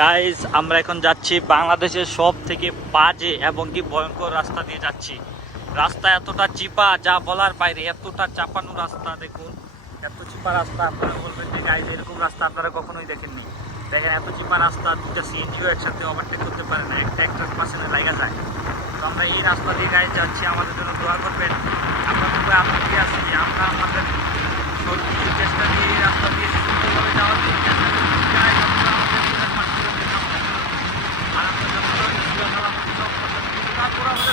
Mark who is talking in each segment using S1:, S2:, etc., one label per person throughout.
S1: Guys আমরা এখন যাচ্ছি বাংলাদেশের সব থেকে বাজে এবং কি ভয়ঙ্কর রাস্তা দিয়ে যাচ্ছি। রাস্তা এতটা চিপা, যা বলার বাইরে, এতটা চাপানো রাস্তা, দেখুন। এত চিপা রাস্তা, আপনারা বলবেন যে গাইজ এরকম রাস্তা আপনারা কখনোই দেখেননি। দেখেন, এত চিপা রাস্তা দুটা সিএনজিও একসাথে ওভারটেক করতে পারে না, একটা একটা পার্সেন্টে জায়গা যায়। তো আমরা এই রাস্তা দিয়ে গাইজ যাচ্ছি। আমাদের জন্য দোয়া করবেন। আমরা খুবই আতঙ্কে আমরা আমাদের সত্যি চেষ্টা দিয়ে এই রাস্তা দিয়ে সুন্দরভাবে যাওয়ার জন্য চেষ্টা করছি গাইজ আপনারা আমাদের জীবনের মানসিকতা কামনা করুন। আর আমরা যতটা সুবিধা পেলাম, সব কথা দিয়ে তারপর আমাদের ভয় থাকতেছে এখানে। দেখতে পাচ্ছেন, দেখেন, এখানে এখানে overtake করতে পারবে না, কারণ সিএনজিটা এত খারাপ। দেখেন,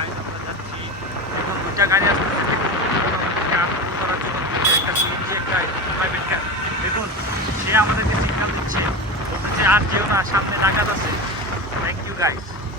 S1: গাড়ি আমরা যাচ্ছি। এখন দুইটা গাড়ি আসতেছে, দেখুন সে আমাদেরকে শিক্ষা দিচ্ছে, বলতেছে, আর যেও না, সামনে ডাকাত আছে। Thank you guys